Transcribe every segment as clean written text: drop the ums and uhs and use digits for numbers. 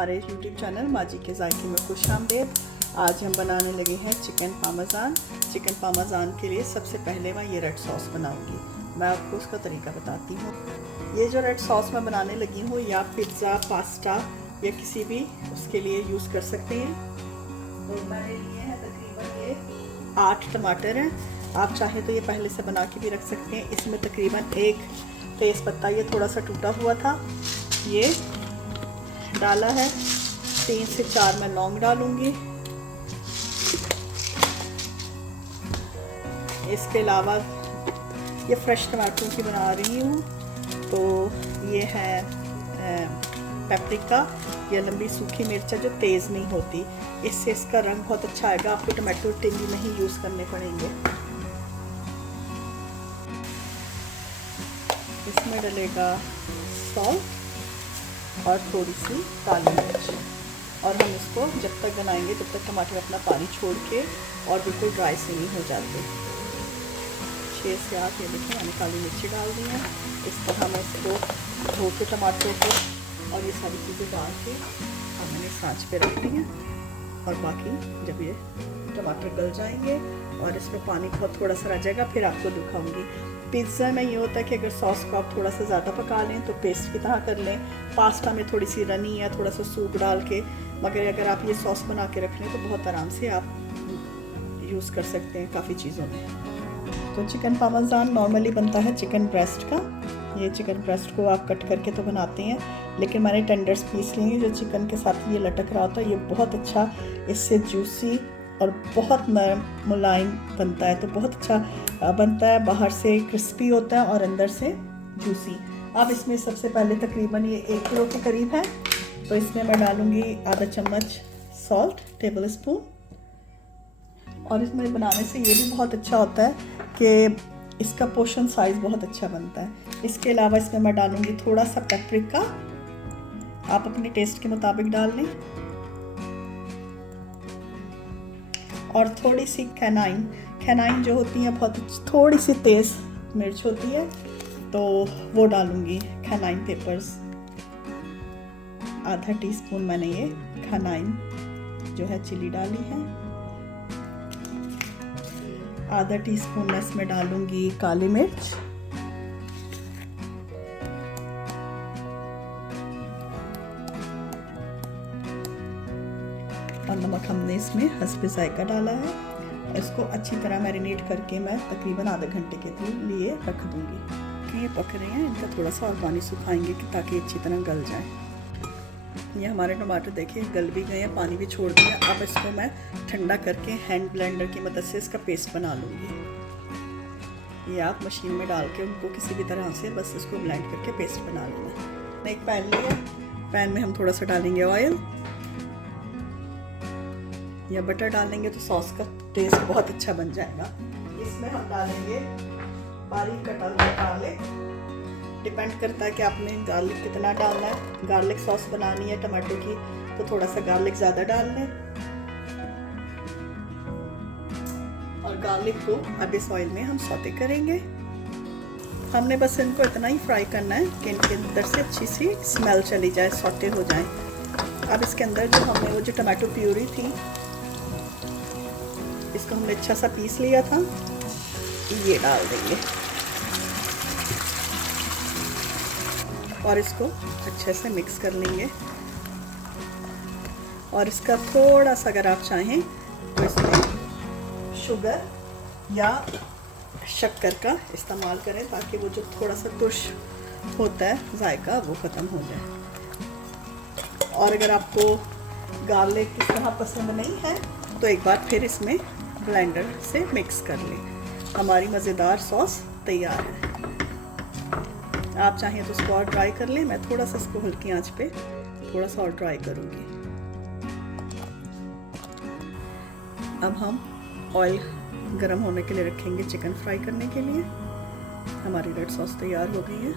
हमारे YouTube channel माजी के जायके में खुशामदीद। आज हम बनाने लगे हैं चिकन पार्मेज़ान। चिकन पार्मेज़ान के लिए सबसे पहले मैं ये रेड सॉस बनाऊंगी। मैं आपको उसका तरीका बताती हूँ। ये जो रेड सॉस मैं बनाने लगी हूँ या पिज़्ज़ा, पास्ता या किसी भी उसके लिए यूज़ कर सकते हैं। तो मैंने लिए हैं तकरीबन ये 8 टमाटर हैं। आप चाहें तो ये पहले से बना के भी रख सकते हैं। इसमें तकरीबन 1 तेज़ पत्ता ये थोड़ा सा टूटा हुआ था ये डाला है। 3 से 4 मैं लौंग डालूंगी। इसके अलावा ये फ्रेश टमाटरों की बना रही हूँ, तो ये है पेपरिका या लंबी सूखी मिर्चा जो तेज़ नहीं होती। इससे इसका रंग बहुत अच्छा आएगा। आपको टमाटो टिंगी नहीं यूज़ करने पड़ेंगे। इसमें डलेगा सॉल्ट और थोड़ी सी काली मिर्च, और हम इसको जब तक बनाएंगे तब तक टमाटर अपना पानी छोड़ के और बिल्कुल ड्राई से नहीं हो जाते। 6 से 8 ये देखिए मैंने काली मिर्ची डाल दी है। इस तरह मैं इसको धो के टमाटरों को और ये सारी चीज़ें डाल के अब मैंने सांच पे रख दी है। और बाकी जब ये टमाटर गल जाएंगे और इसमें पानी बहुत थोड़ा सा रह जाएगा फिर आपको दिखाऊंगी। पिज़्ज़ा में ये होता है कि अगर सॉस को आप थोड़ा सा ज़्यादा पका लें तो पेस्ट की तरह कर लें। पास्ता में थोड़ी सी रनी या थोड़ा सा सूप डाल के, मगर अगर आप ये सॉस बना के रख लें तो बहुत आराम से आप यूज़ कर सकते हैं काफ़ी चीज़ों में। तो चिकन पार्मेज़ान नॉर्मली बनता है चिकन ब्रेस्ट का। ये चिकन ब्रेस्ट को आप कट करके तो बनाते हैं, लेकिन मैंने टेंडर्स पीस लिए जो चिकन के साथ ये लटक रहा होता है। ये बहुत अच्छा इससे जूसी और बहुत नरम मुलायम बनता है, तो बहुत अच्छा बनता है। बाहर से क्रिस्पी होता है और अंदर से जूसी। अब इसमें सबसे पहले तकरीबन ये 1 किलो के करीब है, तो इसमें मैं डालूँगी आधा चम्मच सॉल्ट, टेबल स्पून। और इसमें बनाने से ये भी बहुत अच्छा होता है कि इसका पोर्शन साइज़ बहुत अच्छा बनता है। इसके अलावा इसमें मैं डालूँगी थोड़ा सा पेपरिका, आप अपने टेस्ट के मुताबिक डाल लें, और थोड़ी सी कैनाइन जो होती है बहुत थोड़ी सी तेज़ मिर्च होती है, तो वो डालूँगी। कैनाइन पेपर्स आधा टीस्पून मैंने ये कैनाइन जो है चिली डाली है। आधा टीस्पून मैं इसमें डालूँगी काली मिर्च, और नमक हमने इसमें हस्बे जायका डाला है। इसको अच्छी तरह मैरिनेट करके मैं तकरीबन आधे घंटे के लिए रख दूँगी। ये पक रहे हैं, इनका थोड़ा सा और पानी सुखाएंगे कि ताकि अच्छी तरह गल जाए। ये हमारे टमाटर देखिए गल भी गए हैं, पानी भी छोड़ दिया। अब इसको मैं ठंडा करके हैंड ब्लेंडर की मदद से इसका पेस्ट बना लूँगी। ये आप मशीन में डाल के उनको किसी भी तरह से बस इसको ब्लेंड करके पेस्ट बना लेना। एक पैन लिया, पैन में हम थोड़ा सा डालेंगे ऑयल या बटर डालेंगे तो सॉस का टेस्ट बहुत अच्छा बन जाएगा। इसमें हम डालेंगे बारीक कटा हुआ गार्लिक। डिपेंड करता है कि आपने गार्लिक कितना डालना है। गार्लिक सॉस बनानी है टमाटो की तो थोड़ा सा गार्लिक ज़्यादा डाल लें। और गार्लिक को अब इस ऑयल में हम सौते करेंगे। हमने बस इनको इतना ही फ्राई करना है कि इनके अंदर से अच्छी सी स्मेल चली जाए, सौते हो जाए। अब इसके अंदर जो हमने वो जो टमाटो प्यूरी थी इसको हमने अच्छा सा पीस लिया था, ये डाल देंगे और इसको अच्छे से मिक्स कर लेंगे। और इसका थोड़ा सा अगर आप चाहें तो इसमें शुगर या शक्कर का इस्तेमाल करें ताकि वो जो थोड़ा सा तुर्श होता है जायका वो ख़त्म हो जाए। और अगर आपको गार्लिक इस तरह पसंद नहीं है तो एक बार फिर इसमें ब्लेंडर से मिक्स कर लें। हमारी मज़ेदार सॉस तैयार है। आप चाहें तो इसको और ड्राई कर लें। मैं थोड़ा सा इसको हल्की आंच पे थोड़ा सा और ड्राई करूँगी। अब हम ऑयल गरम होने के लिए रखेंगे चिकन फ्राई करने के लिए। हमारी रेड सॉस तैयार हो गई है।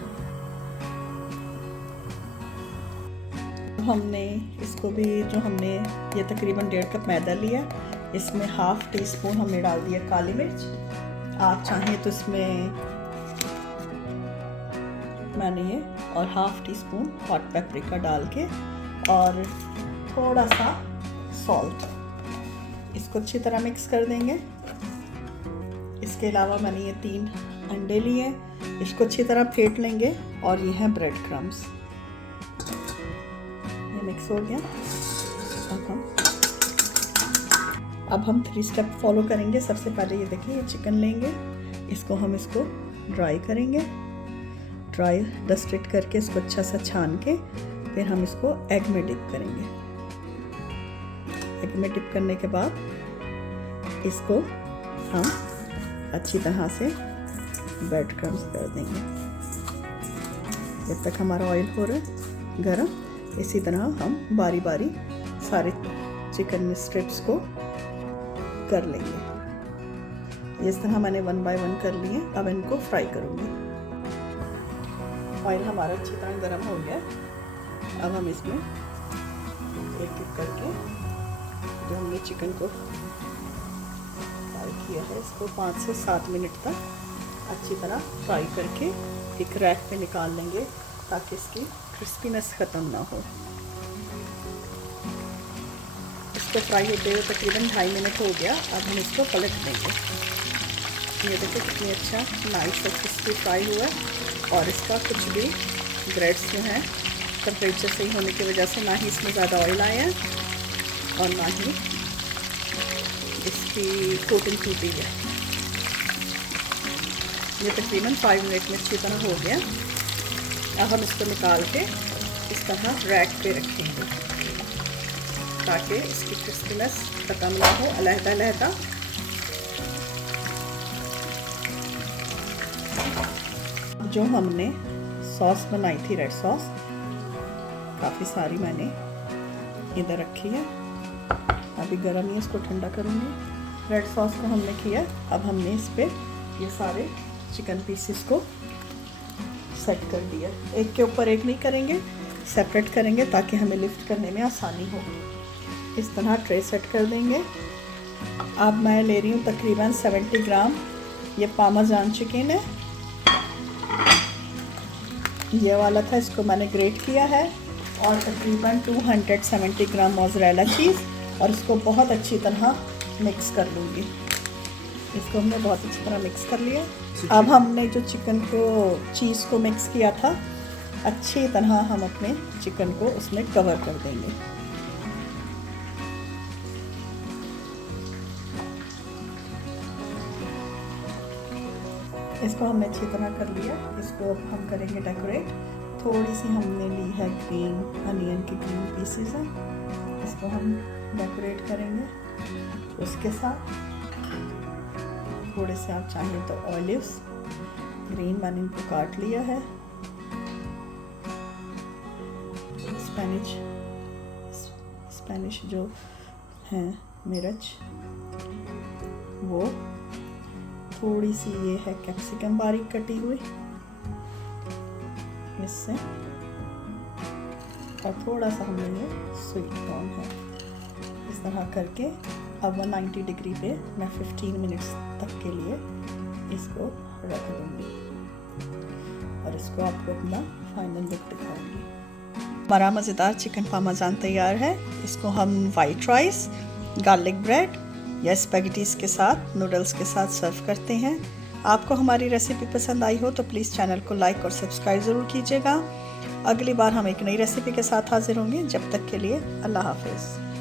हमने इसको भी जो हमने ये तकरीबन 1.5 कप मैदा लिया, इसमें हाफ टी स्पून हमने डाल दिया काली मिर्च। आप चाहें तो इसमें मैंने ये और half tea spoon hot paprika डाल के और थोड़ा सा सॉल्ट। इसको अच्छी तरह मिक्स कर देंगे। इसके अलावा मैंने ये 3 अंडे लिए, इसको अच्छी तरह फेंट लेंगे। और ये हैं ब्रेड क्रम्स। ये मिक्स हो गया। अब हम 3 स्टेप फॉलो करेंगे। सबसे पहले ये देखिए, ये चिकन लेंगे, इसको ड्राई करेंगे। ड्राई डस्टेड करके इसको अच्छा सा छान के फिर हम इसको एग में डिप करेंगे। एग में डिप करने के बाद इसको हम अच्छी तरह से ब्रेड क्रम्स कर देंगे। जब तक हमारा ऑयल हो रहा है गरम, इसी तरह हम बारी बारी सारे चिकन स्ट्रिप्स को कर लेंगे। इस तरह मैंने 1 बाय 1 कर लिए। अब इनको फ्राई करूँगी। ऑयल हमारा अच्छी तरह गरम हो गया। अब हम इसमें एक एक करके जो हमने चिकन को फ्राई किया है, इसको 5 से 7 मिनट तक अच्छी तरह फ्राई करके एक रैक पे निकाल लेंगे ताकि इसकी क्रिस्पीनेस ख़त्म ना हो। इसको फ्राई होते हुए तकरीबन 2.5 मिनट हो गया। अब हम इसको पलट देंगे। ये देखो कितनी अच्छा नाइस और क्रिस्पी फ्राई हुआ है। और इसका कुछ भी ब्रेड्स जो हैं टेम्परेचर सही होने की वजह से ना ही इसमें ज़्यादा ऑयल आया है और ना ही इसकी कोटिंग टूटी है। ये तकरीबन 5 मिनट में अच्छी तरह हो गया। अब हम इसको निकाल के इस तरह रैक पे रखेंगे ताकि इसकी क्रिस्पीनेस ख़त्म ना हो, अलहदा। जो हमने सॉस बनाई थी, रेड सॉस, काफ़ी सारी मैंने इधर रखी है। अभी गर्म ही इसको ठंडा करूँगी। रेड सॉस को हमने किया। अब हमने इस पे ये सारे चिकन पीसेस को सेट कर दिया। एक के ऊपर एक नहीं करेंगे, सेपरेट करेंगे ताकि हमें लिफ्ट करने में आसानी हो। इस तरह ट्रे सेट कर देंगे। अब मैं ले रही हूँ तकरीबन 70 ग्राम ये पार्मेजान चिकन है। ये वाला था, इसको मैंने ग्रेट किया है। और तकरीबन 270 ग्राम मोज़रेला चीज़, और इसको बहुत अच्छी तरह मिक्स कर लूँगी। इसको हमने बहुत अच्छी तरह मिक्स कर लिया। अब हमने जो चिकन को चीज़ को मिक्स किया था, अच्छी तरह हम अपने चिकन को उसमें कवर कर देंगे। इसको हमने अच्छी तरह कर लिया। इसको अब हम करेंगे डेकोरेट। थोड़ी सी हमने ली है ग्रीन अनियन की ग्रीन पीसेस हैं, इसको हम डेकोरेट करेंगे। उसके साथ थोड़े से आप चाहें तो ऑलिव्स, ग्रीन मैंने इनको काट लिया है। स्पेनिश जो है मिर्च, वो थोड़ी सी ये है कैप्सिकम बारीक कटी हुई, इससे, और थोड़ा सा हमने ये स्वीट कॉर्न है। इस तरह करके अब 190 डिग्री पे मैं 15 मिनट्स तक के लिए इसको रख दूँगी और इसको आपको अपना फाइनल लुक दिखाऊंगी। हमारा मज़ेदार चिकन पार्मेजान तैयार है। इसको हम वाइट राइस, गार्लिक ब्रेड या स्पैगेटीज़ के साथ, नूडल्स के साथ सर्व करते हैं। आपको हमारी रेसिपी पसंद आई हो तो प्लीज़ चैनल को लाइक और सब्सक्राइब ज़रूर कीजिएगा। अगली बार हम एक नई रेसिपी के साथ हाजिर होंगे। जब तक के लिए अल्लाह हाफ़िज़।